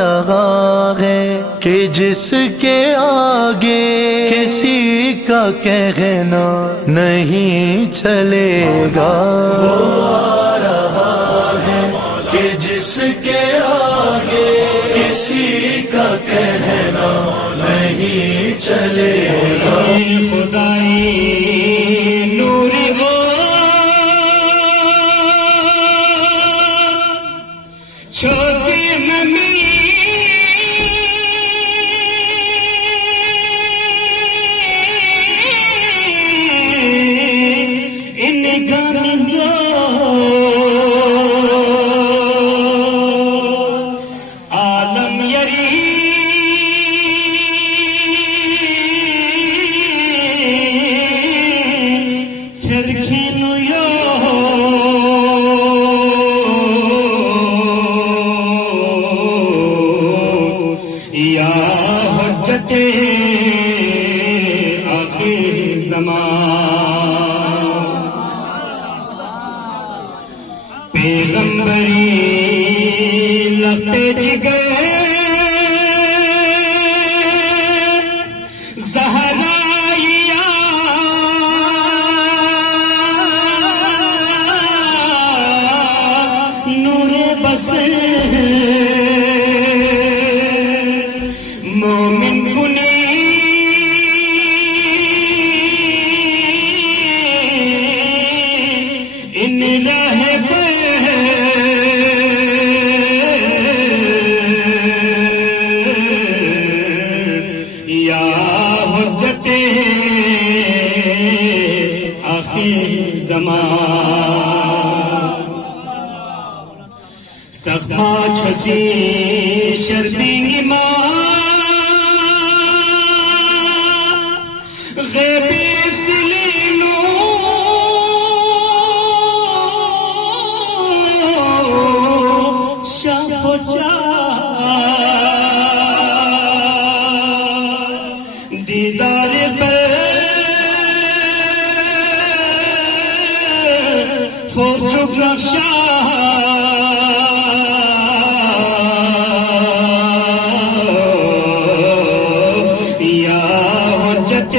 رہا ہے کہ جس کے آگے کسی کا کہنا نہیں چلے گا، وہ آ رہا ہے کہ جس کے آگے کسی کا کہنا نہیں چلے گا۔ خدائی نور وہ چھوسی نمی ان گرزو عالم یری چرکھینو یو یا حجت آخر زمان، پیغمبری لگتے جگہ زہرائیا نور بس مومن کنی ان راہ یا حجت آخر زمان، زخما چھسی شربینی ماں غیبی سلینو شاف و چار دیدار پر فوجو رخشا یا حجت